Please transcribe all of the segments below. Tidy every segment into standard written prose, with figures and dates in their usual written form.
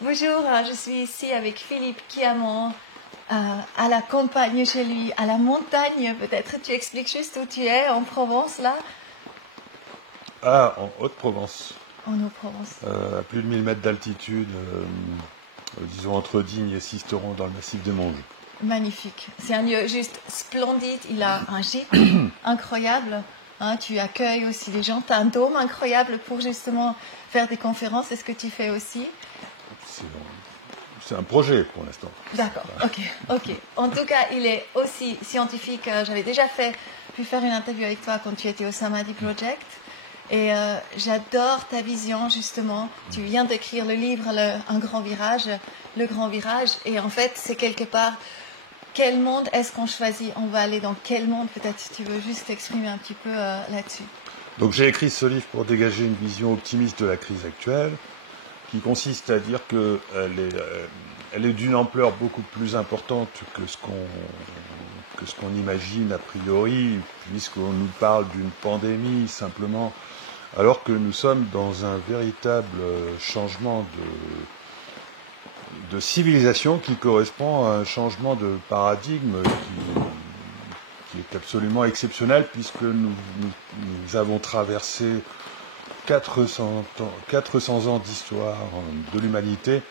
Bonjour, je suis ici avec Philippe Guillamont, à la campagne chez lui, à la montagne peut-être. Tu expliques juste où tu es, en Provence là? Ah, en Haute-Provence. En Haute-Provence. À plus de 1000 mètres d'altitude, disons entre Digne et Sisteron dans le massif des Monges. Magnifique. C'est un lieu juste splendide. Il a un gîte incroyable. Hein, tu accueilles aussi les gens. Tu as un dôme incroyable pour justement faire des conférences. C'est ce que tu fais aussi? C'est un projet pour l'instant. D'accord, ok. En tout cas, il est aussi scientifique. J'avais déjà pu faire une interview avec toi quand tu étais au Samadhi Project. Et j'adore ta vision, justement. Tu viens d'écrire le livre Un grand virage, Le grand virage. Et en fait, c'est quelque part, quel monde est-ce qu'on choisit? On va aller dans quel monde? Peut-être si tu veux juste t'exprimer un petit peu là-dessus. Donc j'ai écrit ce livre pour dégager une vision optimiste de la crise actuelle, qui consiste à dire qu'elle elle est d'une ampleur beaucoup plus importante que ce qu'on imagine a priori, puisqu'on nous parle d'une pandémie simplement, alors que nous sommes dans un véritable changement de civilisation qui correspond à un changement de paradigme qui est absolument exceptionnel, puisque nous avons traversé 400 ans d'histoire de l'humanité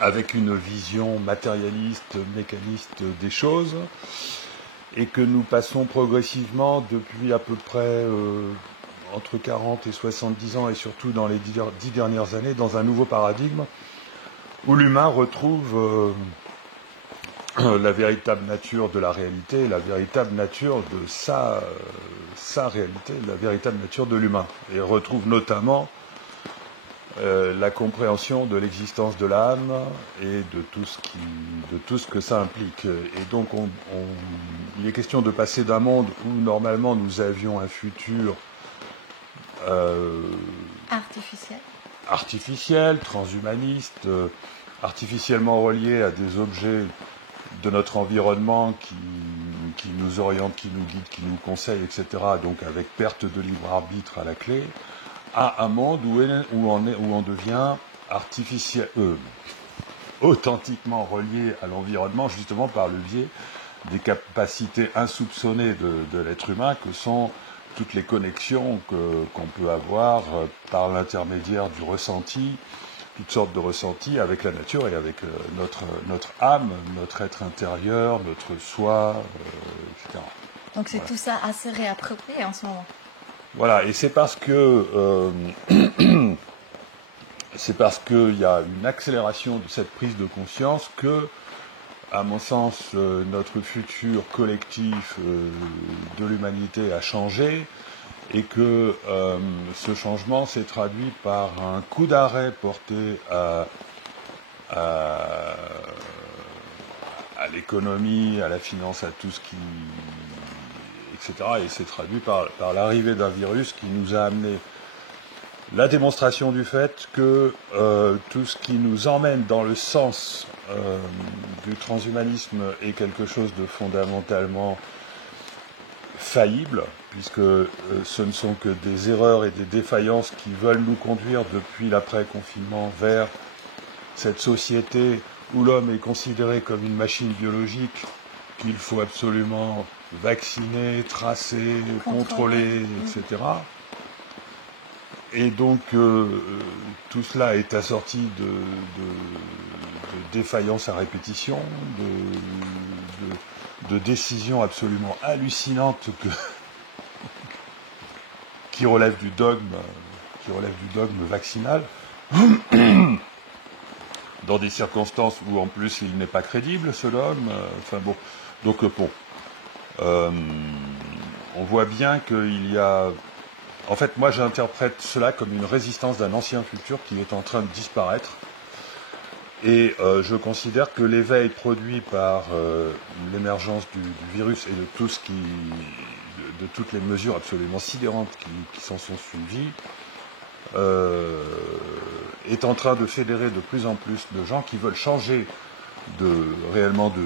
avec une vision matérialiste, mécaniste des choses, et que nous passons progressivement depuis à peu près entre 40 et 70 ans, et surtout dans les 10 dernières années, dans un nouveau paradigme où l'humain retrouve la véritable nature de la réalité, la véritable nature de sa réalité, la véritable nature de l'humain, et retrouve notamment la compréhension de l'existence de l'âme et de tout ce que ça implique. Et donc il est question de passer d'un monde où normalement nous avions un futur artificiel, transhumaniste, artificiellement relié à des objets de notre environnement qui nous orientent, qui nous guident, qui nous conseillent, etc., donc avec perte de libre arbitre à la clé, à un monde où on devient authentiquement relié à l'environnement, justement par le biais des capacités insoupçonnées de l'être humain, que sont toutes les connexions qu'on peut avoir par l'intermédiaire du ressenti, toutes sortes de ressentis avec la nature et avec notre âme, notre être intérieur, notre soi, etc. Donc c'est tout ça à se réapproprier en ce moment. Voilà, et c'est parce que qu'il y a une accélération de cette prise de conscience que, à mon sens, notre futur collectif de l'humanité a changé, et que ce changement s'est traduit par un coup d'arrêt porté à l'économie, à la finance, à tout ce qui... etc. Et c'est traduit par l'arrivée d'un virus qui nous a amené la démonstration du fait que tout ce qui nous emmène dans le sens du transhumanisme est quelque chose de fondamentalement faillible, puisque ce ne sont que des erreurs et des défaillances qui veulent nous conduire depuis l'après-confinement vers cette société où l'homme est considéré comme une machine biologique qu'il faut absolument vacciner, tracer, contrôler, etc. Et donc tout cela est assorti de défaillances à répétition, de décisions absolument hallucinantes qui relèvent du dogme vaccinal, dans des circonstances où en plus il n'est pas crédible, ce dogme. On voit bien qu'il y a... En fait, moi j'interprète cela comme une résistance d'un ancien futur qui est en train de disparaître. Et je considère que l'éveil produit par l'émergence du virus et de de toutes les mesures absolument sidérantes qui s'en sont suivies, est en train de fédérer de plus en plus de gens qui veulent changer réellement de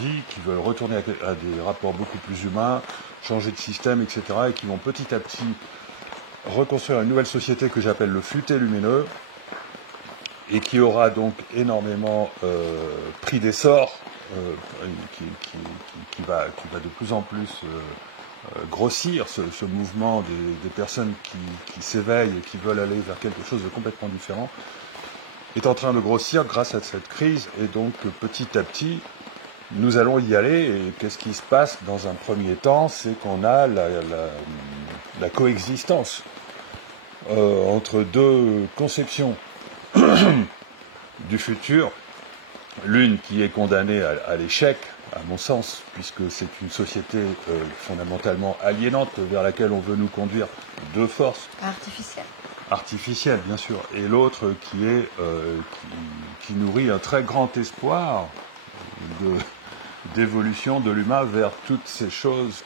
vie, qui veulent retourner à des rapports beaucoup plus humains, changer de système, etc., et qui vont petit à petit reconstruire une nouvelle société que j'appelle le futé lumineux, et qui aura donc énormément pris d'essor, qui va de plus en plus grossir, ce mouvement des personnes qui s'éveillent et qui veulent aller vers quelque chose de complètement différent, est en train de grossir grâce à cette crise, et donc petit à petit, nous allons y aller. Et qu'est-ce qui se passe dans un premier temps? C'est qu'on a la coexistence entre deux conceptions du futur, l'une qui est condamnée à l'échec, à mon sens, puisque c'est une société fondamentalement aliénante vers laquelle on veut nous conduire de force. Artificielle, bien sûr. Et l'autre qui nourrit un très grand espoir d'évolution de l'humain vers toutes ces choses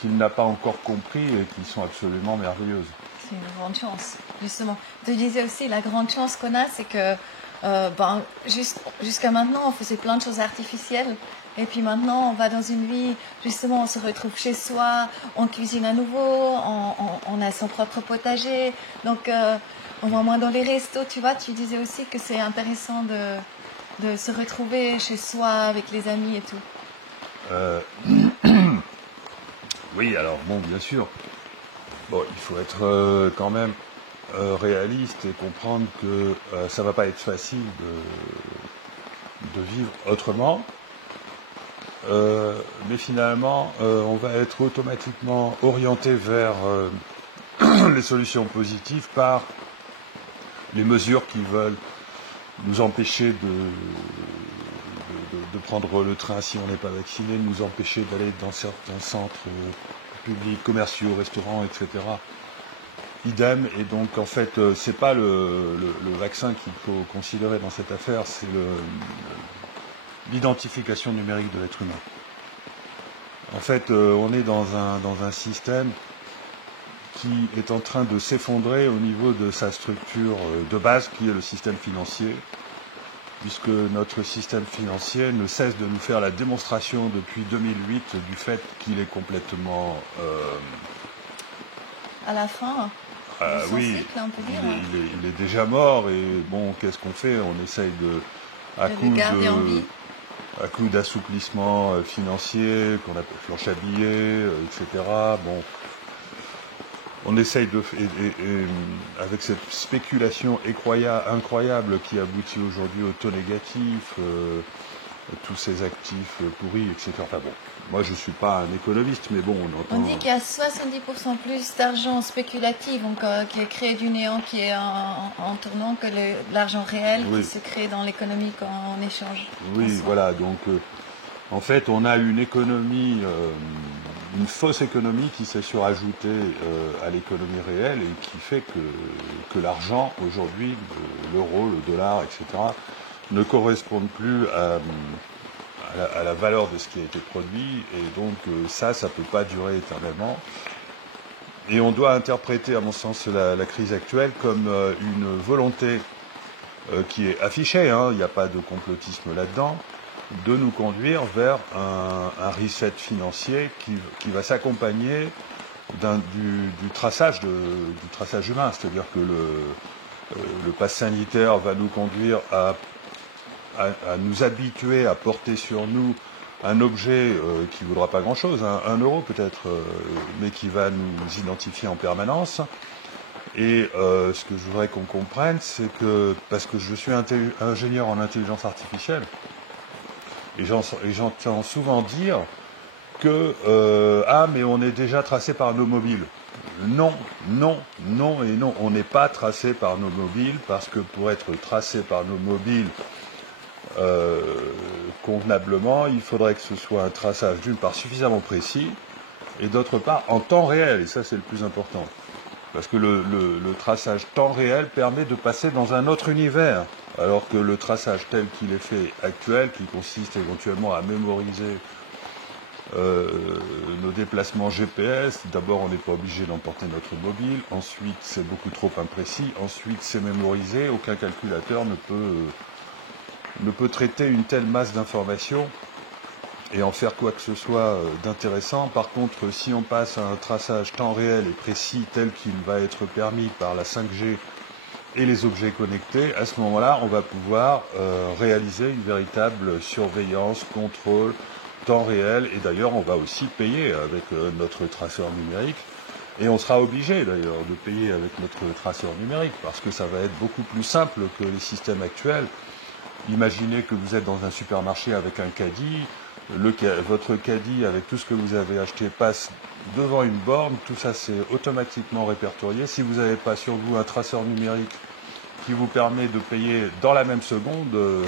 qu'il n'a pas encore compris et qui sont absolument merveilleuses. C'est une grande chance, justement. Je disais aussi, la grande chance qu'on a, c'est que jusqu'à maintenant, on faisait plein de choses artificielles. Et puis maintenant, on va dans une vie, justement, on se retrouve chez soi, on cuisine à nouveau, on a son propre potager. Donc, on va moins dans les restos, tu vois. Tu disais aussi que c'est intéressant de se retrouver chez soi avec les amis et tout. Oui, alors bon, bien sûr. Bon, il faut être quand même réaliste et comprendre que ça va pas être facile de vivre autrement. Mais finalement, on va être automatiquement orienté vers les solutions positives par les mesures qui veulent nous empêcher de prendre le train si on n'est pas vacciné, nous empêcher d'aller dans certains centres publics, commerciaux, restaurants, etc. Idem, et donc en fait, c'est pas le vaccin qu'il faut considérer dans cette affaire, c'est l'identification numérique de l'être humain. En fait, on est dans un système qui est en train de s'effondrer au niveau de sa structure de base, qui est le système financier, puisque notre système financier ne cesse de nous faire la démonstration depuis 2008 du fait qu'il est complètement... à la fin oui, cycle, on peut dire. Il est déjà mort, et bon, qu'est-ce qu'on fait? On essaye à coup d'assouplissement financier, qu'on appelle planche à billets, etc. Bon, on essaye avec cette spéculation incroyable qui aboutit aujourd'hui au taux négatif, tous ces actifs pourris, etc. Enfin bon, moi je ne suis pas un économiste, mais bon, on entend... On dit qu'il y a 70% plus d'argent spéculatif, donc, qui est créé du néant, qui est en tournant, que l'argent réel qui se crée dans l'économie en échange. Oui, voilà, donc en fait on a une économie, une fausse économie qui s'est surajoutée à l'économie réelle et qui fait que l'argent aujourd'hui, l'euro, le dollar, etc., ne correspondent plus à la valeur de ce qui a été produit, et donc ça peut pas durer éternellement. Et on doit interpréter, à mon sens, la crise actuelle comme une volonté qui est affichée, hein, il n'y a pas de complotisme là-dedans, de nous conduire vers un reset financier qui va s'accompagner du traçage humain, c'est-à-dire que le pass sanitaire va nous conduire à nous habituer à porter sur nous un objet qui ne vaudra pas grand-chose, 1 euro peut-être, mais qui va nous identifier en permanence. Et ce que je voudrais qu'on comprenne, c'est que, parce que je suis ingénieur en intelligence artificielle, et j'entends souvent dire que mais on est déjà tracé par nos mobiles. Non, non, non et non, on n'est pas tracé par nos mobiles, parce que pour être tracé par nos mobiles convenablement, il faudrait que ce soit un traçage d'une part suffisamment précis, et d'autre part en temps réel, et ça c'est le plus important. Parce que le traçage temps réel permet de passer dans un autre univers, alors que le traçage tel qu'il est fait actuel, qui consiste éventuellement à mémoriser nos déplacements GPS, d'abord on n'est pas obligé d'emporter notre mobile, ensuite c'est beaucoup trop imprécis, ensuite c'est mémorisé, aucun calculateur ne peut traiter une telle masse d'informations et en faire quoi que ce soit d'intéressant. Par contre, si on passe à un traçage temps réel et précis tel qu'il va être permis par la 5G et les objets connectés, à ce moment-là, on va pouvoir réaliser une véritable surveillance, contrôle, temps réel. Et d'ailleurs, on va aussi payer avec notre traceur numérique. Et on sera obligé d'ailleurs de payer avec notre traceur numérique parce que ça va être beaucoup plus simple que les systèmes actuels. Imaginez que vous êtes dans un supermarché avec un caddie, votre caddie avec tout ce que vous avez acheté passe devant une borne, tout ça c'est automatiquement répertorié. Si vous n'avez pas sur vous un traceur numérique qui vous permet de payer dans la même seconde,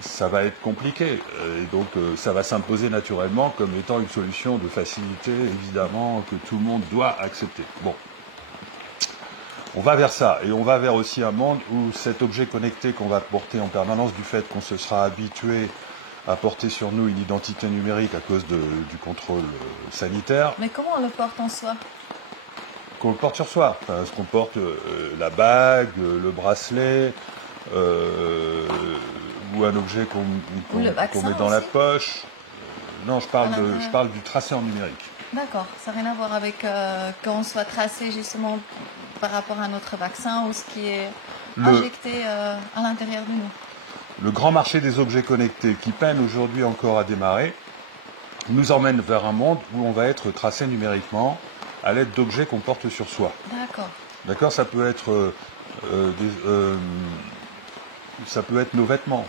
ça va être compliqué. Et donc ça va s'imposer naturellement comme étant une solution de facilité, évidemment, que tout le monde doit accepter. Bon. On va vers ça, et on va vers aussi un monde où cet objet connecté qu'on va porter en permanence, du fait qu'on se sera habitué à porter sur nous une identité numérique à cause du contrôle sanitaire. Mais comment on le porte en soi? Qu'on le porte sur soi, enfin, ce qu'on porte la bague, le bracelet, ou un objet qu'on met dans la poche. Non, je parle du traceur numérique. D'accord, ça n'a rien à voir avec qu'on soit tracé justement par rapport à notre vaccin ou ce qui est injecté à l'intérieur de nous. Le grand marché des objets connectés qui peine aujourd'hui encore à démarrer nous emmène vers un monde où on va être tracé numériquement à l'aide d'objets qu'on porte sur soi. D'accord. D'accord, ça peut être nos vêtements.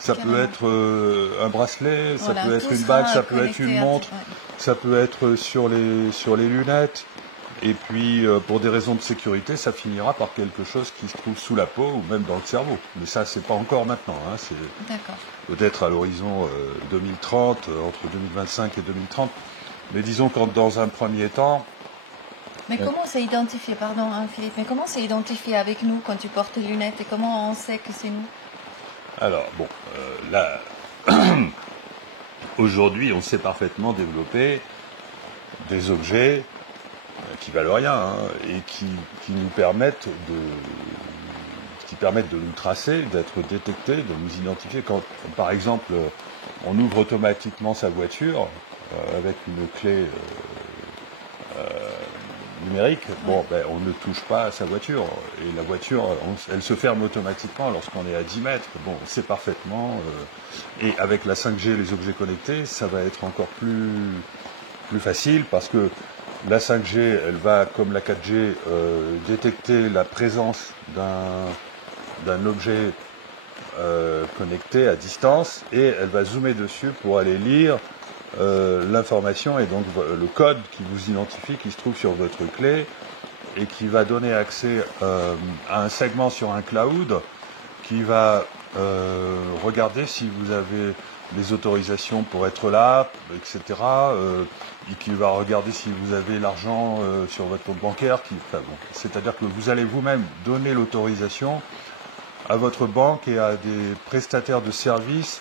Ça peut être un bracelet, ça peut être une bague, ça peut être une montre, ça peut être sur les lunettes. Et puis, pour des raisons de sécurité, ça finira par quelque chose qui se trouve sous la peau ou même dans le cerveau. Mais ça, c'est pas encore maintenant. Hein. C'est peut-être à l'horizon 2030, entre 2025 et 2030. Mais disons que dans un premier temps... Mais comment c'est identifié, pardon Philippe, mais comment c'est identifié avec nous quand tu portes tes lunettes et comment on sait que c'est nous? Alors, bon, là, aujourd'hui, on sait parfaitement développer des objets qui valent rien hein, et qui nous permettent de nous tracer, d'être détectés, de nous identifier. Quand, par exemple, on ouvre automatiquement sa voiture avec une clé numérique, bon, ben, on ne touche pas à sa voiture. Et la voiture, elle se ferme automatiquement lorsqu'on est à 10 mètres. Bon, on sait parfaitement. Et avec la 5G, les objets connectés, ça va être encore plus facile parce que la 5G, elle va, comme la 4G, détecter la présence d'un objet connecté à distance et elle va zoomer dessus pour aller lire l'information et donc le code qui vous identifie, qui se trouve sur votre clé et qui va donner accès à un segment sur un cloud qui va regarder si vous avez les autorisations pour être là, etc. Et qui va regarder si vous avez l'argent sur votre compte bancaire. Enfin, bon, c'est-à-dire que vous allez vous-même donner l'autorisation à votre banque et à des prestataires de services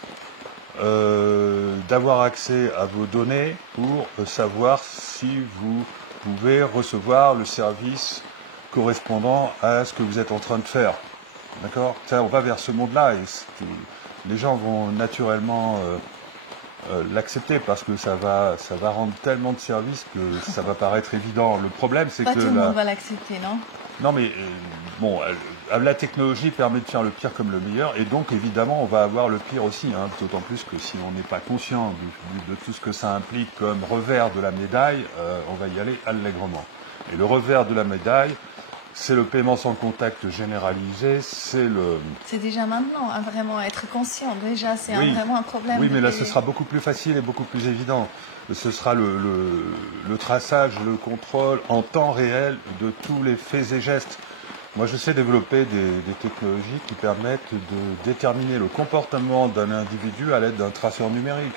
d'avoir accès à vos données pour savoir si vous pouvez recevoir le service correspondant à ce que vous êtes en train de faire. D'accord ? Ça, on va vers ce monde-là et les gens vont naturellement l'accepter parce que ça va rendre tellement de services que ça va paraître évident. Le problème, c'est que... Pas tout le monde va l'accepter, non ? Non, mais bon, la technologie permet de faire le pire comme le meilleur, et donc évidemment on va avoir le pire aussi, hein, d'autant plus que si on n'est pas conscient de tout ce que ça implique comme revers de la médaille, on va y aller allègrement. Et le revers de la médaille, c'est le paiement sans contact généralisé, C'est déjà maintenant, hein, vraiment être conscient, déjà c'est vraiment un problème. Oui, mais là ce sera beaucoup plus facile et beaucoup plus évident. Ce sera le traçage, le contrôle en temps réel de tous les faits et gestes. Moi, je sais développer des technologies qui permettent de déterminer le comportement d'un individu à l'aide d'un traceur numérique.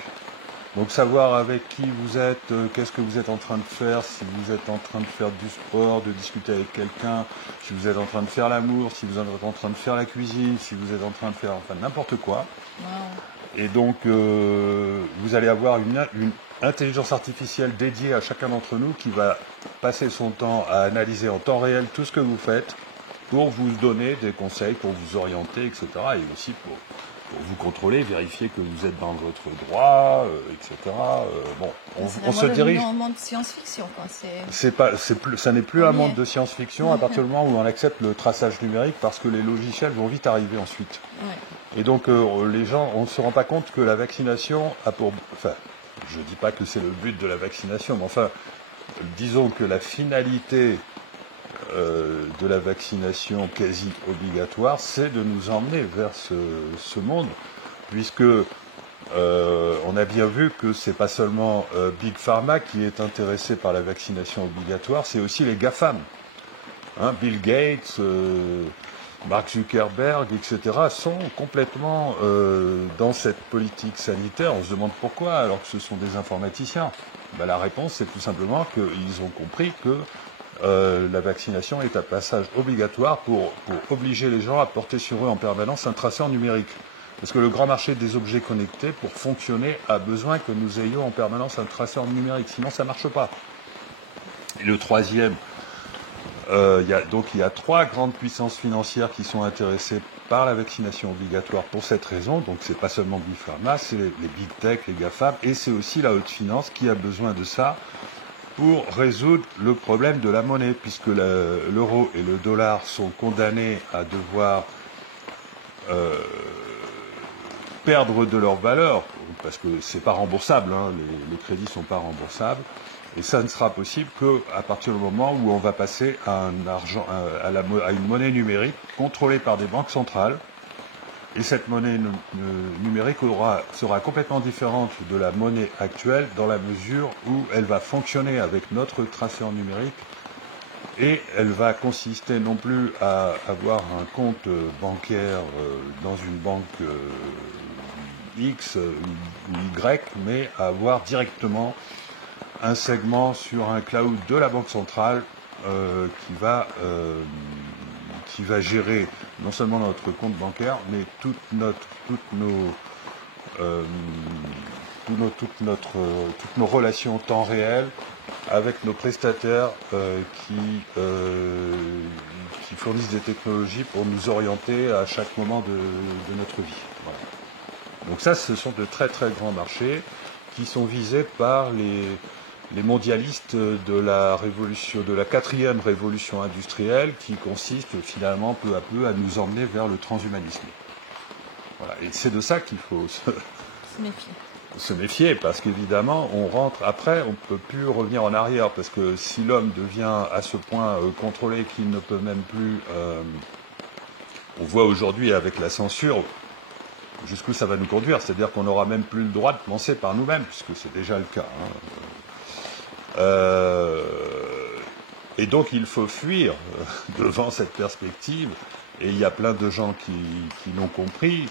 Donc, savoir avec qui vous êtes, qu'est-ce que vous êtes en train de faire, si vous êtes en train de faire du sport, de discuter avec quelqu'un, si vous êtes en train de faire l'amour, si vous êtes en train de faire la cuisine, si vous êtes en train de faire enfin n'importe quoi. Wow. Et donc, vous allez avoir une intelligence artificielle dédiée à chacun d'entre nous qui va passer son temps à analyser en temps réel tout ce que vous faites pour vous donner des conseils, pour vous orienter, etc. Et aussi vous contrôler, vérifier que vous êtes dans votre droit, etc. On se dirige. C'est un monde de science-fiction, quoi. Ça n'est plus un monde de science-fiction à partir du moment où on accepte le traçage numérique, parce que les logiciels vont vite arriver ensuite. Ouais. Et donc les gens, on ne se rend pas compte que la vaccination a pour... Enfin, je ne dis pas que c'est le but de la vaccination, mais enfin, disons que la finalité de la vaccination quasi obligatoire, c'est de nous emmener vers ce monde, puisque on a bien vu que c'est pas seulement Big Pharma qui est intéressé par la vaccination obligatoire, c'est aussi les GAFAM. Bill Gates, Mark Zuckerberg, etc. sont complètement dans cette politique sanitaire. On se demande pourquoi, alors que ce sont des informaticiens. La réponse, c'est tout simplement qu'ils ont compris que la vaccination est un passage obligatoire pour obliger les gens à porter sur eux en permanence un traceur numérique. Parce que le grand marché des objets connectés, pour fonctionner, a besoin que nous ayons en permanence un traceur numérique. Sinon, ça ne marche pas. Et le troisième, il y a 3 grandes puissances financières qui sont intéressées par la vaccination obligatoire pour cette raison. Donc, ce n'est pas seulement Big Pharma, c'est les Big Tech, les GAFAM, et c'est aussi la haute finance qui a besoin de ça pour résoudre le problème de la monnaie, puisque l'euro et le dollar sont condamnés à devoir perdre de leur valeur, parce que c'est pas remboursable, les crédits sont pas remboursables, et ça ne sera possible qu'à partir du moment où on va passer à une monnaie numérique contrôlée par des banques centrales. Et cette monnaie numérique sera complètement différente de la monnaie actuelle, dans la mesure où elle va fonctionner avec notre traceur numérique, et elle va consister non plus à avoir un compte bancaire dans une banque X ou Y, mais à avoir directement un segment sur un cloud de la banque centrale qui va gérer non seulement notre compte bancaire, mais toutes nos relations en temps réel avec nos prestataires qui fournissent des technologies pour nous orienter à chaque moment de notre vie. Voilà. Donc ça, ce sont de très très grands marchés qui sont visés par les mondialistes de la 4e révolution industrielle, qui consiste finalement peu à peu à nous emmener vers le transhumanisme. Voilà. Et c'est de ça qu'il faut se méfier, parce qu'évidemment, après, on ne peut plus revenir en arrière, parce que si l'homme devient à ce point contrôlé qu'il ne peut même plus... on voit aujourd'hui avec la censure jusqu'où ça va nous conduire, c'est-à-dire qu'on n'aura même plus le droit de penser par nous-mêmes, puisque c'est déjà le cas. Et donc il faut fuir devant cette perspective, et il y a plein de gens qui l'ont compris,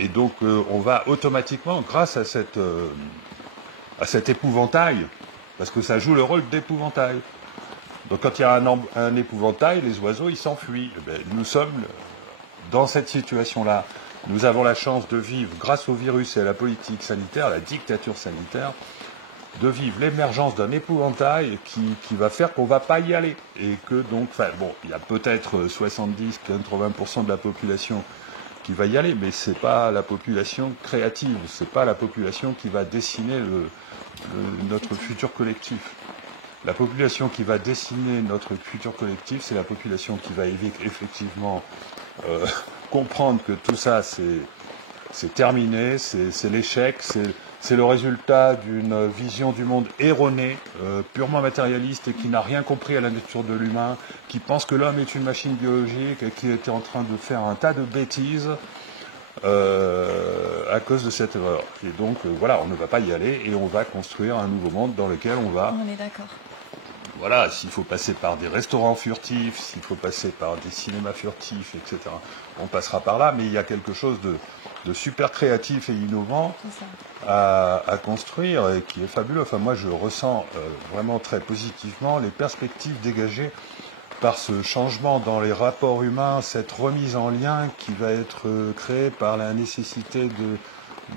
et donc on va automatiquement, grâce à cet épouvantail, parce que ça joue le rôle d'épouvantail. Donc quand il y a un épouvantail, les oiseaux ils s'enfuient. Nous sommes dans cette situation-là. Nous avons la chance de vivre, grâce au virus et à la politique sanitaire, la dictature sanitaire, de vivre l'émergence d'un épouvantail qui va faire qu'on ne va pas y aller. Et que donc, il y a peut-être 70-80% de la population qui va y aller, mais ce n'est pas la population créative, ce n'est pas la population qui va dessiner notre futur collectif. La population qui va dessiner notre futur collectif, c'est la population qui va effectivement comprendre que tout ça, c'est terminé, c'est l'échec, c'est le résultat d'une vision du monde erronée, purement matérialiste, et qui n'a rien compris à la nature de l'humain, qui pense que l'homme est une machine biologique et qui était en train de faire un tas de bêtises à cause de cette erreur. Et donc, voilà, on ne va pas y aller, et on va construire un nouveau monde dans lequel on va... On est d'accord. Voilà, s'il faut passer par des restaurants furtifs, s'il faut passer par des cinémas furtifs, etc., on passera par là, mais il y a quelque chose de super créatif et innovant à construire, et qui est fabuleux. Enfin, moi, je ressens vraiment très positivement les perspectives dégagées par ce changement dans les rapports humains, cette remise en lien qui va être créée par la nécessité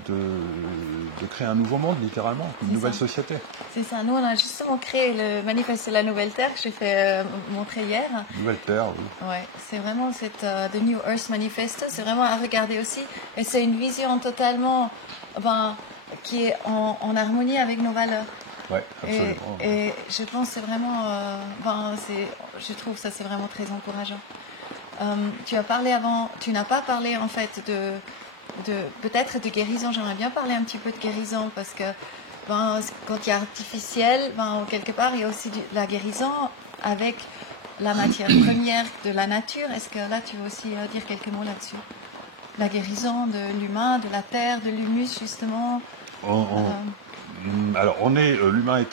de créer un nouveau monde, littéralement, une nouvelle société. C'est ça. Nous, on a justement créé le manifeste de la Nouvelle Terre que j'ai fait montrer hier. Nouvelle Terre, oui. Ouais, c'est vraiment cette The New Earth Manifesto. C'est vraiment à regarder aussi. Et c'est une vision totalement, qui est en harmonie avec nos valeurs. Ouais, absolument. Et je pense que c'est vraiment, je trouve ça c'est vraiment très encourageant. Tu as parlé avant, tu n'as pas parlé en fait de peut-être de guérison. J'aimerais bien parler un petit peu de guérison parce que quand il y a artificiel, quelque part il y a aussi de la guérison avec la matière première de la nature. Est-ce que là tu veux aussi dire quelques mots là-dessus? La guérison de l'humain, de la terre, de l'humus justement. Alors, l'humain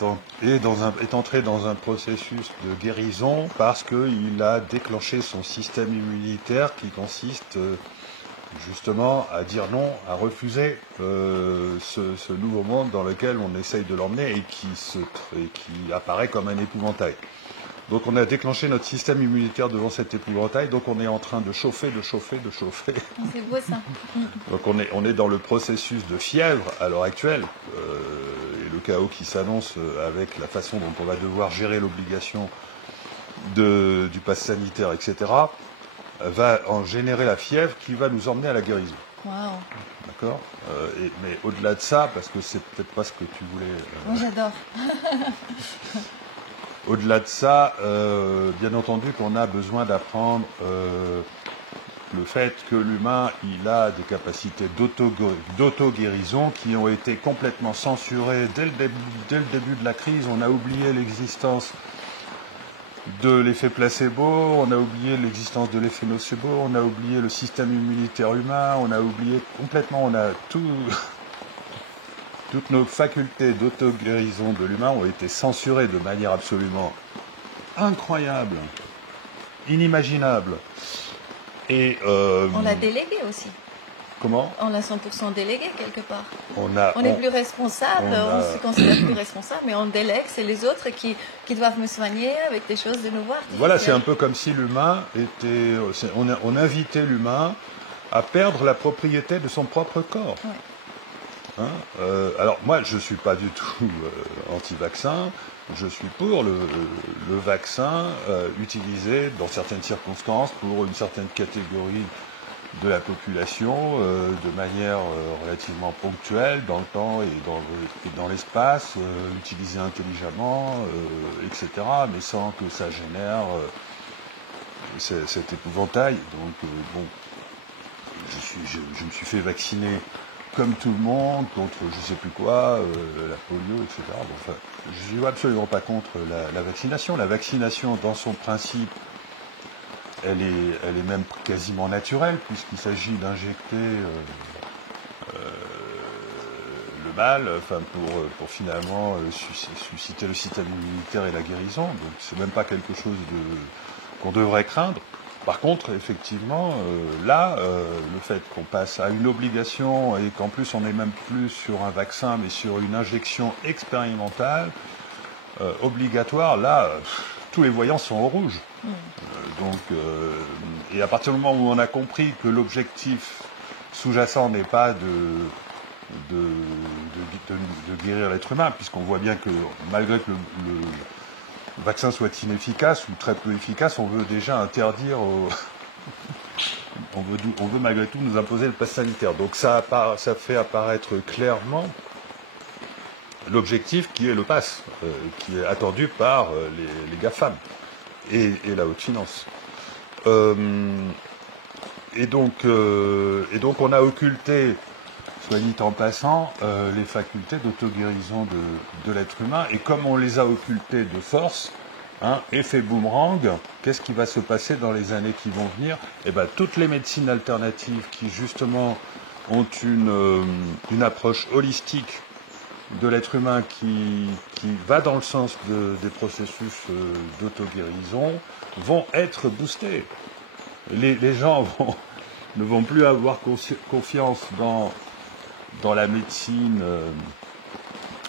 est entré dans un processus de guérison parce qu'il a déclenché son système immunitaire qui consiste justement à dire non, à refuser ce nouveau monde dans lequel on essaye de l'emmener et qui apparaît comme un épouvantail. Donc on a déclenché notre système immunitaire devant cet épouvantail, donc on est en train de chauffer. C'est beau ça. Donc on est dans le processus de fièvre à l'heure actuelle, et le chaos qui s'annonce avec la façon dont on va devoir gérer l'obligation du pass sanitaire, etc., va en générer la fièvre qui va nous emmener à la guérison. Wow. D'accord. Mais au-delà de ça, parce que c'est peut-être pas ce que tu voulais... Moi j'adore. Au-delà de ça, bien entendu qu'on a besoin d'apprendre le fait que l'humain, il a des capacités d'auto-guérison qui ont été complètement censurées dès le début de la crise. On a oublié l'existence de l'effet placebo, on a oublié l'existence de l'effet nocebo, on a oublié le système immunitaire humain, on a oublié complètement, on a toutes nos facultés d'auto-guérison de l'humain ont été censurées de manière absolument incroyable, inimaginable. Et on l'a délégué aussi. Comment? On l'a 100% délégué quelque part. On est plus responsable, on se considère plus responsable, mais on délègue, c'est les autres qui doivent me soigner avec des choses de nouveau artificielles. Voilà, c'est un peu comme si l'humain était... On invitait l'humain à perdre la propriété de son propre corps. Ouais. Alors moi, je ne suis pas du tout anti-vaccin, je suis pour le vaccin utilisé dans certaines circonstances pour une certaine catégorie de la population de manière relativement ponctuelle dans le temps et dans l'espace, utilisé intelligemment, etc., mais sans que ça génère cet épouvantail. Donc bon, je me suis fait vacciner comme tout le monde contre je sais plus quoi, la polio, etc. Bon, enfin, je ne suis absolument pas contre la vaccination. La vaccination, dans son principe, elle est même quasiment naturelle, puisqu'il s'agit d'injecter le mal, enfin pour finalement susciter le système immunitaire et la guérison. Donc c'est même pas quelque chose qu'on devrait craindre. Par contre, effectivement, le fait qu'on passe à une obligation et qu'en plus on n'est même plus sur un vaccin, mais sur une injection expérimentale, obligatoire, là, tous les voyants sont au rouge. Et à partir du moment où on a compris que l'objectif sous-jacent n'est pas de guérir l'être humain, puisqu'on voit bien que malgré que le vaccin soit inefficace ou très peu efficace, on veut déjà interdire, on veut malgré tout nous imposer le pass sanitaire. Donc ça fait apparaître clairement l'objectif qui est le pass, qui est attendu par les GAFAM et la haute finance. Et donc on a occulté, soit dit en passant, les facultés d'auto-guérison de l'être humain, et comme on les a occultées de force, effet boomerang, qu'est-ce qui va se passer dans les années qui vont venir? Eh ben, toutes les médecines alternatives qui justement ont une approche holistique de l'être humain qui va dans le sens des processus d'auto-guérison vont être boostés. Les gens ne vont plus avoir confiance dans la médecine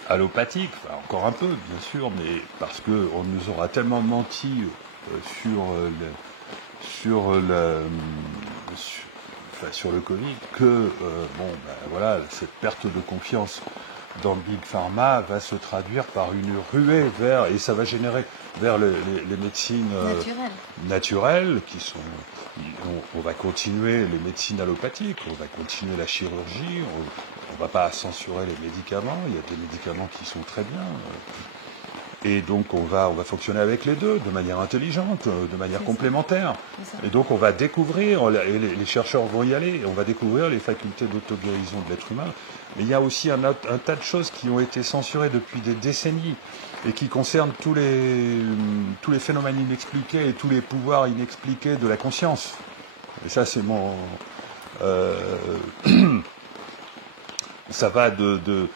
allopathique, enfin, encore un peu bien sûr, mais parce qu'on nous aura tellement menti sur le Covid que voilà, cette perte de confiance dans le Big Pharma va se traduire par une ruée vers, et ça va générer vers les médecines naturelles qui sont, on va continuer les médecines allopathiques, on va continuer la chirurgie, on ne va pas censurer les médicaments, il y a des médicaments qui sont très bien. Et donc on va fonctionner avec les deux de manière intelligente, de manière complémentaire. Et donc on va découvrir, et les chercheurs vont y aller, on va découvrir les facultés d'auto-guérison de l'être humain. Mais il y a aussi un tas de choses qui ont été censurées depuis des décennies et qui concernent tous les phénomènes inexpliqués et tous les pouvoirs inexpliqués de la conscience. Et ça c'est mon... ça va des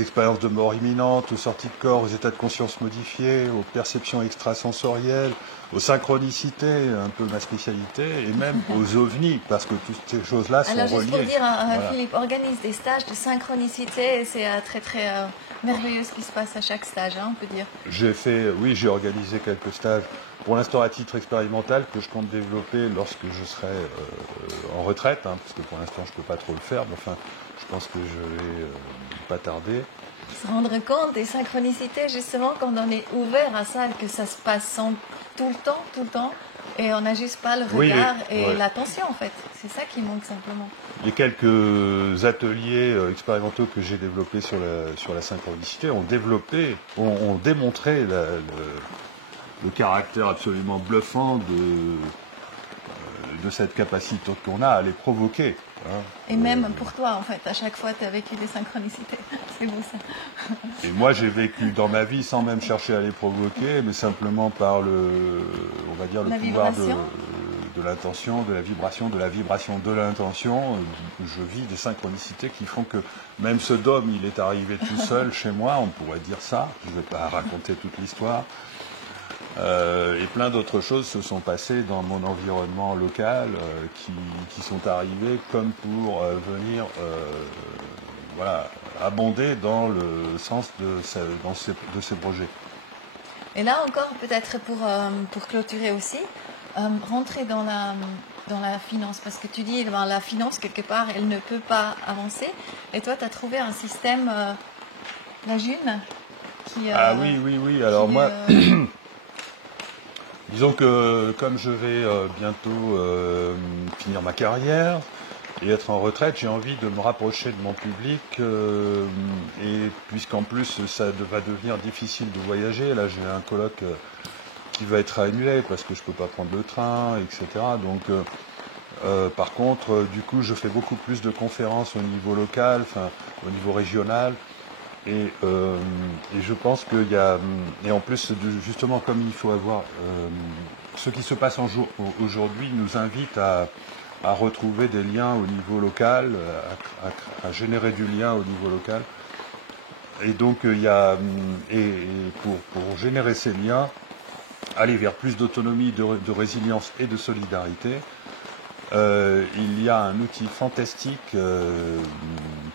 expériences de mort imminente, aux sorties de corps, aux états de conscience modifiés, aux perceptions extrasensorielles, aux synchronicités, un peu ma spécialité, et même aux ovnis, parce que toutes ces choses-là sont reliées. Alors juste pour dire, Philippe organise des stages de synchronicité, et c'est très très merveilleux ce qui se passe à chaque stage, on peut dire. J'ai organisé quelques stages, pour l'instant à titre expérimental, que je compte développer lorsque je serai en retraite, parce que pour l'instant je ne peux pas trop le faire, mais enfin... Je pense que je vais pas tarder. Se rendre compte des synchronicités, justement, quand on est ouvert à ça, que ça se passe tout le temps, et on n'a juste pas le regard l'attention, en fait. C'est ça qui manque simplement. Les quelques ateliers expérimentaux que j'ai développés sur la synchronicité ont démontré le caractère absolument bluffant de cette capacité qu'on a à les provoquer. Et même pour toi, en fait, à chaque fois, tu as vécu des synchronicités. C'est beau ça. Et moi, j'ai vécu dans ma vie sans même chercher à les provoquer, mais simplement par le pouvoir de l'intention, de la vibration de l'intention. Je vis des synchronicités qui font que même ce dôme, il est arrivé tout seul chez moi, on pourrait dire ça. Je ne vais pas raconter toute l'histoire. Et plein d'autres choses se sont passées dans mon environnement local qui sont arrivées comme pour venir abonder dans le sens de ces projets. Et là encore, peut-être pour clôturer aussi, rentrer dans la finance, parce que tu dis la finance, quelque part, elle ne peut pas avancer. Et toi, tu as trouvé un système, la June, qui... oui. Alors moi... Disons que comme je vais bientôt finir ma carrière et être en retraite, j'ai envie de me rapprocher de mon public et puisqu'en plus ça va devenir difficile de voyager, là j'ai un colloque qui va être annulé parce que je ne peux pas prendre le train, etc. Donc par contre, du coup, je fais beaucoup plus de conférences au niveau local, au niveau régional. Et je pense qu'il y a, et en plus justement comme il faut avoir, ce qui se passe aujourd'hui nous invite à retrouver des liens au niveau local, à générer du lien au niveau local. Et donc il y a, et pour générer ces liens, aller vers plus d'autonomie, de résilience et de solidarité. Il y a un outil fantastique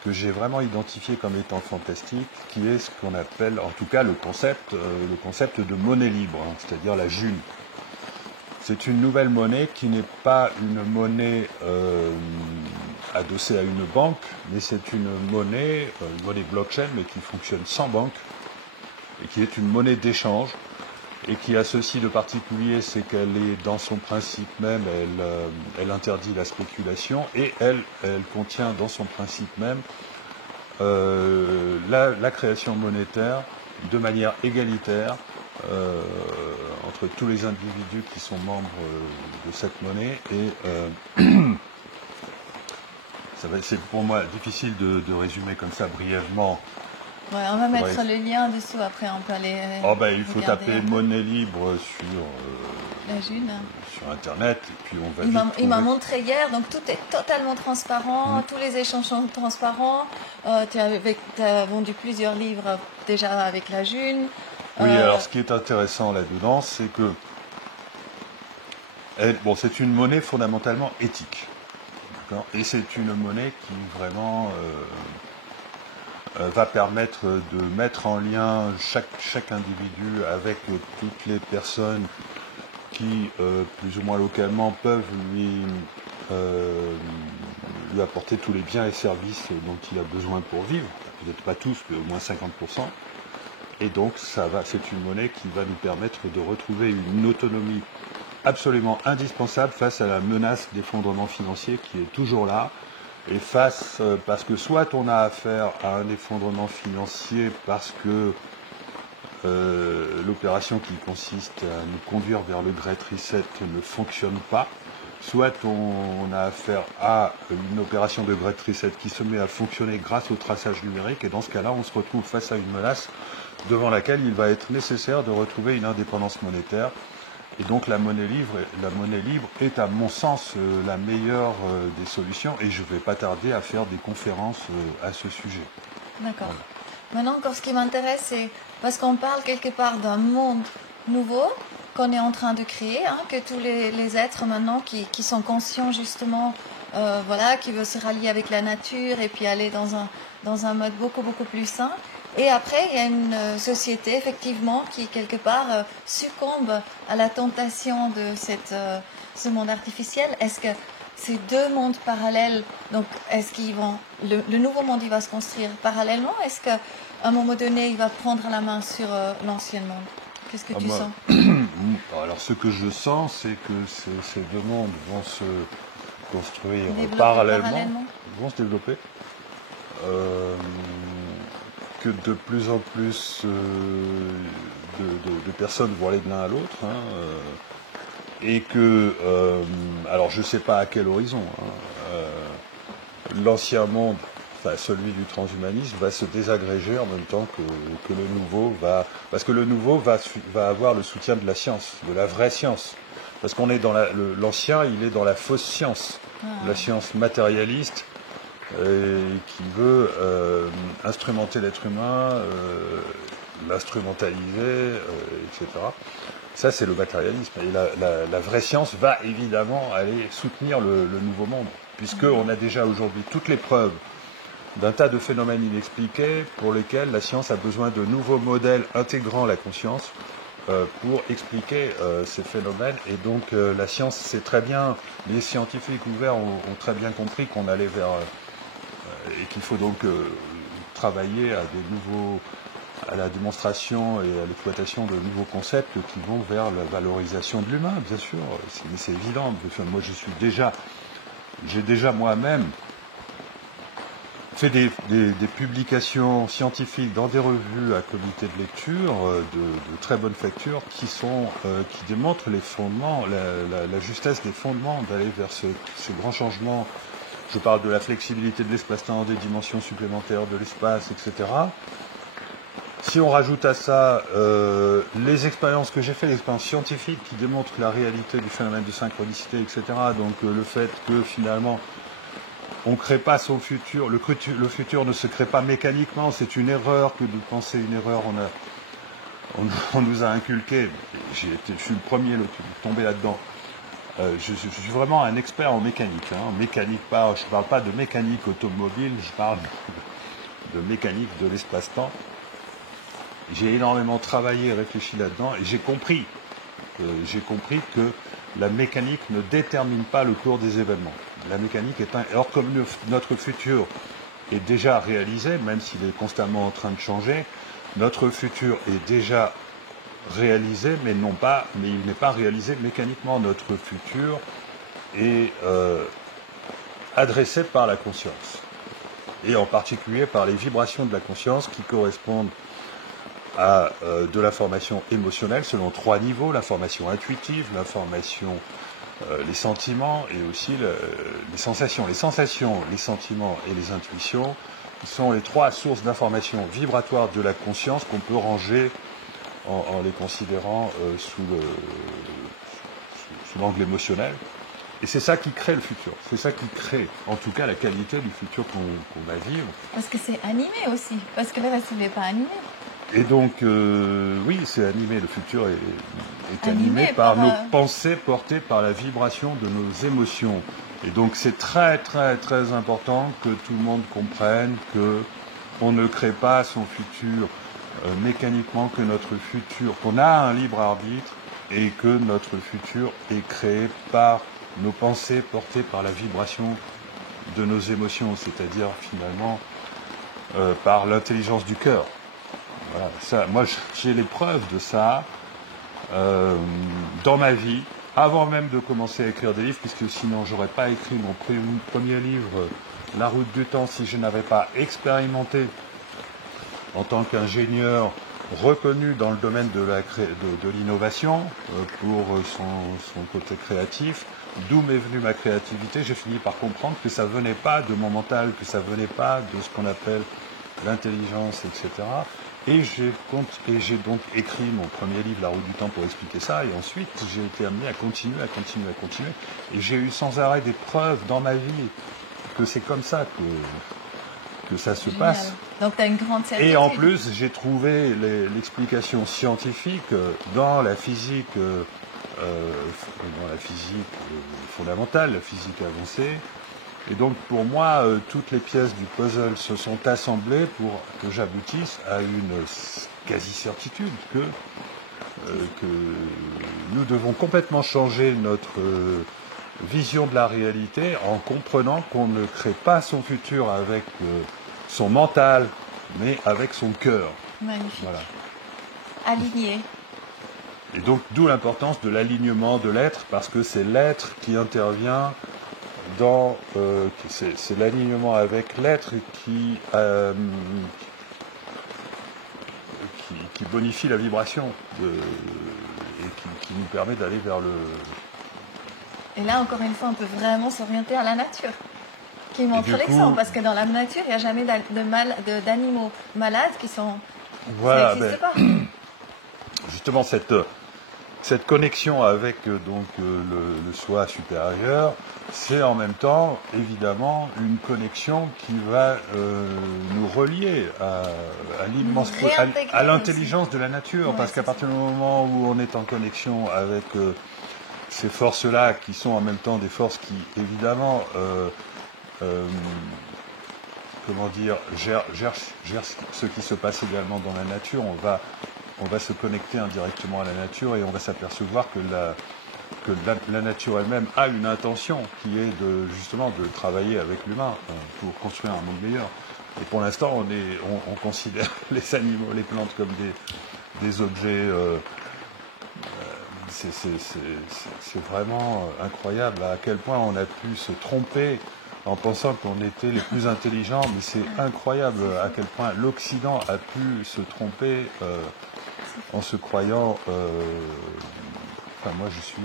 que j'ai vraiment identifié comme étant fantastique, qui est ce qu'on appelle, en tout cas le concept de monnaie libre, c'est-à-dire la June. C'est une nouvelle monnaie qui n'est pas une monnaie adossée à une banque, mais c'est une monnaie blockchain, mais qui fonctionne sans banque, et qui est une monnaie d'échange. Et qui a ceci de particulier, c'est qu'elle est dans son principe même, elle interdit la spéculation et elle contient dans son principe même la création monétaire de manière égalitaire entre tous les individus qui sont membres de cette monnaie. Et c'est pour moi difficile de résumer comme ça brièvement. Ouais, on va mettre le lien en dessous, après on peut aller... il faut taper monnaie libre la June. Sur Internet, et puis on va il m'a montré hier, donc tout est totalement transparent, tous les échanges sont transparents. Tu as vendu plusieurs livres déjà avec la June. Oui, alors ce qui est intéressant là-dedans, c'est que c'est une monnaie fondamentalement éthique. Et c'est une monnaie qui vraiment... va permettre de mettre en lien chaque individu avec toutes les personnes qui, plus ou moins localement, peuvent lui lui apporter tous les biens et services dont il a besoin pour vivre, peut-être pas tous, mais au moins 50%. Et donc c'est une monnaie qui va nous permettre de retrouver une autonomie absolument indispensable face à la menace d'effondrement financier qui est toujours là. Et parce que soit on a affaire à un effondrement financier parce que l'opération qui consiste à nous conduire vers le Great Reset ne fonctionne pas, soit on a affaire à une opération de Great Reset qui se met à fonctionner grâce au traçage numérique, et dans ce cas-là, on se retrouve face à une menace devant laquelle il va être nécessaire de retrouver une indépendance monétaire. Et donc la monnaie libre est à mon sens la meilleure des solutions, et je ne vais pas tarder à faire des conférences à ce sujet. D'accord. Voilà. Maintenant, encore ce qui m'intéresse, c'est parce qu'on parle quelque part d'un monde nouveau qu'on est en train de créer, hein, que tous les êtres maintenant qui sont conscients justement, qui veulent se rallier avec la nature et puis aller dans un mode beaucoup plus sain. Et après, il y a une société, effectivement, qui, quelque part, succombe à la tentation de ce monde artificiel. Est-ce que ces deux mondes parallèles, donc, est-ce qu'ils vont... Le nouveau monde, il va se construire parallèlement? Est-ce qu'à un moment donné, il va prendre la main sur l'ancien monde? Qu'est-ce que tu sens? Alors, ce que je sens, c'est que ces deux mondes vont se construire parallèlement, vont se développer. Que de plus en plus de personnes vont aller de l'un à l'autre, hein, et que, alors je ne sais pas à quel horizon, l'ancien monde, enfin celui du transhumanisme, va se désagréger en même temps que le nouveau va, parce que le nouveau va avoir le soutien de la science, de la vraie science, parce qu'on est dans l'ancien, il est dans la fausse science, la science matérialiste, qui veut instrumenter l'être humain, l'instrumentaliser, etc. Ça, c'est le matérialisme. Et la vraie science va évidemment aller soutenir le nouveau monde, puisqu'on a déjà aujourd'hui toutes les preuves d'un tas de phénomènes inexpliqués pour lesquels la science a besoin de nouveaux modèles intégrant la conscience pour expliquer ces phénomènes. Et donc la science, c'est très bien, les scientifiques ouverts ont très bien compris qu'on allait vers... et qu'il faut donc travailler à la démonstration et à l'exploitation de nouveaux concepts qui vont vers la valorisation de l'humain, bien sûr. C'est évident. Moi, j'ai déjà moi-même fait des publications scientifiques dans des revues à comité de lecture de très bonne facture qui démontrent les fondements, la justesse des fondements d'aller vers ce grand changement. Je parle de la flexibilité de l'espace-temps, des dimensions supplémentaires de l'espace, etc. Si on rajoute à ça les expériences que j'ai faites, les expériences scientifiques qui démontrent la réalité du phénomène de synchronicité, etc. Donc le fait que finalement on ne crée pas son futur, le futur ne se crée pas mécaniquement, c'est une erreur que de penser une erreur. On nous a inculqué, je suis le premier à tomber là-dedans. Je suis vraiment un expert en mécanique. Je ne parle pas de mécanique automobile, je parle de mécanique de l'espace-temps. J'ai énormément travaillé et réfléchi là-dedans, et j'ai compris que la mécanique ne détermine pas le cours des événements. La mécanique alors comme notre futur est déjà réalisé, même s'il est constamment en train de changer, notre futur est déjà réalisé, mais il n'est pas réalisé mécaniquement. Notre futur est adressé par la conscience, et en particulier par les vibrations de la conscience qui correspondent à de l'information émotionnelle selon 3 niveaux: l'information intuitive, l'information, les sentiments, et aussi les sensations. Les sensations, les sentiments et les intuitions sont les 3 sources d'information vibratoire de la conscience qu'on peut ranger en les considérant sous l'angle émotionnel. Et c'est ça qui crée le futur. C'est ça qui crée, en tout cas, la qualité du futur qu'on va vivre. Parce que c'est animé aussi. Parce que le reste, il n'est pas animé. Et donc, oui, c'est animé. Le futur est animé par nos pensées portées par la vibration de nos émotions. Et donc, c'est très, très, très important que tout le monde comprenne qu'on ne crée pas son futur mécaniquement, qu'on a un libre arbitre et que notre futur est créé par nos pensées portées par la vibration de nos émotions, c'est-à-dire finalement par l'intelligence du cœur. Voilà, ça, moi j'ai les preuves de ça dans ma vie, avant même de commencer à écrire des livres, puisque sinon j'aurais pas écrit mon premier livre, La route du temps, si je n'avais pas expérimenté en tant qu'ingénieur reconnu dans le domaine de l'innovation pour son côté créatif, d'où m'est venue ma créativité. J'ai fini par comprendre que ça venait pas de mon mental, que ça venait pas de ce qu'on appelle l'intelligence, etc. Et j'ai donc écrit mon premier livre, La route du temps, pour expliquer ça. Et ensuite, j'ai été amené à continuer. Et j'ai eu sans arrêt des preuves dans ma vie que c'est comme ça que ça se passe. Donc tu as une grande certitude. Et en plus, j'ai trouvé l'explication scientifique dans la physique, fondamentale, la physique avancée. Et donc pour moi, toutes les pièces du puzzle se sont assemblées pour que j'aboutisse à une quasi-certitude que nous devons complètement changer notre vision de la réalité en comprenant qu'on ne crée pas son futur avec son mental, mais avec son cœur. Magnifique. Voilà. Aligné. Et donc d'où l'importance de l'alignement de l'être, parce que c'est l'être qui intervient c'est l'alignement avec l'être qui bonifie la vibration et qui nous permet d'aller vers le... Et là, encore une fois, on peut vraiment s'orienter à la nature, qui montre l'exemple, parce que dans la nature, il n'y a jamais d'animaux malades qui sont... Voilà, ça n'existe pas. Justement, cette connexion avec le soi supérieur, c'est en même temps, évidemment, une connexion qui va nous relier à l'intelligence de la nature, parce qu'à partir du moment où on est en connexion avec ces forces-là, qui sont en même temps des forces qui, évidemment, gèrent ce qui se passe également dans la nature, on va se connecter indirectement à la nature et on va s'apercevoir que la nature elle-même a une intention qui est justement de travailler avec l'humain pour construire un monde meilleur. Et pour l'instant, on considère les animaux, les plantes comme des objets. C'est vraiment incroyable à quel point on a pu se tromper en pensant qu'on était les plus intelligents, mais c'est incroyable à quel point l'Occident a pu se tromper en se croyant... moi je suis...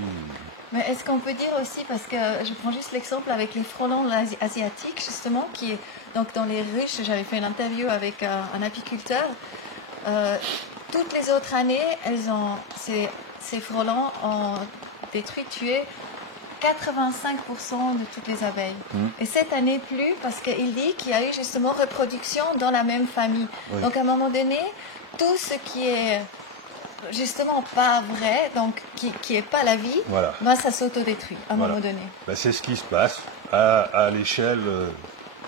Mais est-ce qu'on peut dire aussi, parce que je prends juste l'exemple avec les frelons asiatiques, justement, qui est donc dans les ruches, j'avais fait une interview avec un apiculteur, toutes les autres années, ces frelons ont tué 85% de toutes les abeilles. Et cette année plus, parce qu'il dit qu'il y a eu justement reproduction dans la même famille. Oui. Donc à un moment donné, tout ce qui est justement pas vrai, donc qui est pas la vie, voilà. Ça s'autodétruit à un moment donné. C'est ce qui se passe à l'échelle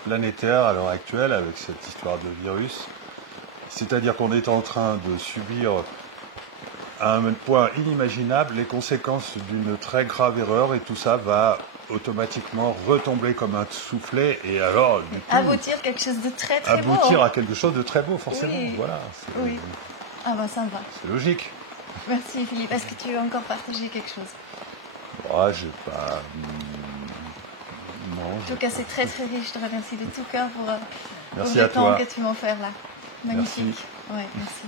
planétaire à l'heure actuelle avec cette histoire de virus. C'est-à-dire qu'on est en train de subir à un point inimaginable les conséquences d'une très grave erreur et tout ça va automatiquement retomber comme un soufflet et alors du coup, aboutir quelque chose de très très beau. Aboutir à quelque chose de très beau forcément. Oui. Voilà. Oui. Ça me va. C'est logique. Merci Philippe. Est-ce que tu veux encore partager quelque chose? J'ai pas. Non. En tout cas, c'est très très riche. Je te remercie de tout cœur pour merci le temps toi. que tu m'as offert là. Magnifique. Merci. Ouais, merci.